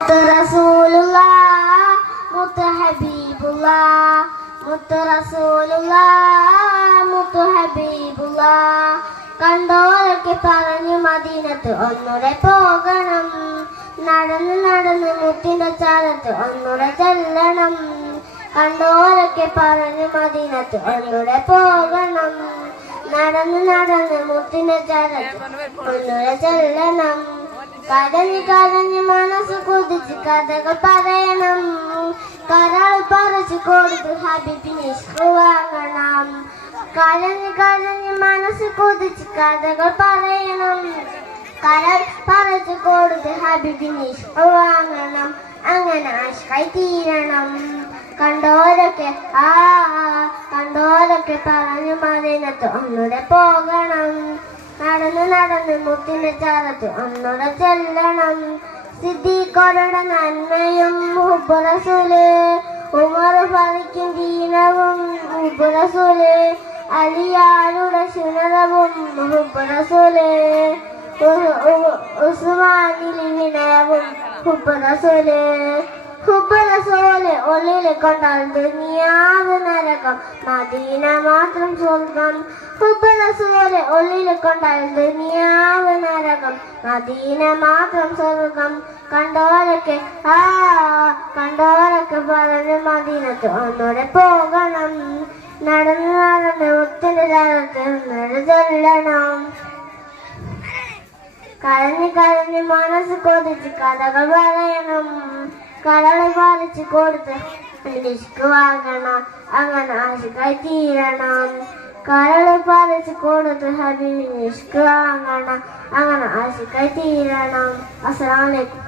റസൂലുള്ളാ മുത്ത് ഹബീബുള്ളാ മുത്ത് റസൂലുള്ളാ മുത്ത് ഹബീബുള്ളാ കണ്ടോരൊക്കെ പറഞ്ഞു മദീനത്ത് ഒന്നുടെ പോകണം നടന്ന് നടന്ന് മുത്തിന്റെ ചാരത്ത് ഒന്നുടെ ചെല്ലണം കണ്ടോരൊക്കെ പറഞ്ഞു മദീനത്ത് ഒന്നുടെ പോകണം നടന്ന് നടന്ന് മുത്തിന്റെ ചാരത്ത് ഒന്നുടെ ചെല്ലണം കരഞ്ഞ് കരഞ്ഞ് മനസ്സ് കുതിച്ച് കഥകൾ പറയണം കരാൾ പറിച്ചു കൊടുത്ത് ഹബീബിന് ഇഷ്ക് വാങ്ങണം കരഞ്ഞ് കരഞ്ഞ് മനസ്സ് കുതിച്ച് കഥകൾ പറയണം കരാൾ പറിച്ചു കൊടുത്ത് ഹബീബിന് ഇഷ്ക് വാങ്ങണം അങ്ങനെ ആഷ്കായി തീരണം കണ്ടോരൊക്കെ കണ്ടോരൊക്കെ പറഞ്ഞു മദീനത്ത് ഒന്നുടെ പോകണം നടന്ന് നടന്ന് മുത്തിന്റെ ചാരത്ത് ഒന്നുടെ ചെല്ലണം സിദ്ദീഖുകളുടെ നന്മയും ഹുബ്ബ് റസൂല് ഉമർ ഫാറൂഖിൻ ദീനവും ഹുബ്ബ് റസൂല് അലിയാരുടെ ശുനതവും ഹുബ്ബ് റസൂല് ഉസ്മാനിലെ വിനയവും ഹുബ്ബ് റസൂല് ഹുബ്ബ് റസൂല് ഉള്ളിൽ കൊണ്ടാൽ ദുനിയാവ് നരകം മദീന മാത്രം സ്വർഗം ഹുബ്ബ് റസൂല് ഉള്ളിൽ കൊണ്ടാൽ ദുനിയാവ് നരകം മദീന മാത്രം സ്വർഗം കണ്ടോരൊക്കെ കണ്ടോരൊക്കെ പറഞ്ഞു മദീനത്ത് ഒന്നുടെ പോകണം നടന്ന് നടന്ന് മുത്തിന്റെ ചാരത്ത് ഒന്നുടെ ചെല്ലണം കരഞ്ഞ് കരഞ്ഞ് മനസ്സ് കൊതിച്ച് കഥകൾ പറയണം കടള് പാലിച്ചു കൊടുത്ത് ഇഷ്ക് വാങ്ങണം അങ്ങനെ ആശിക്കായി തീരണം കരള് പാലിച്ചു കൊടുത്ത് ഹബീബിന് ഇഷ്ക് വാങ്ങണം അങ്ങനെ ആശിക്കായി തീരണം. അസ്സലാമു അലൈക്കും.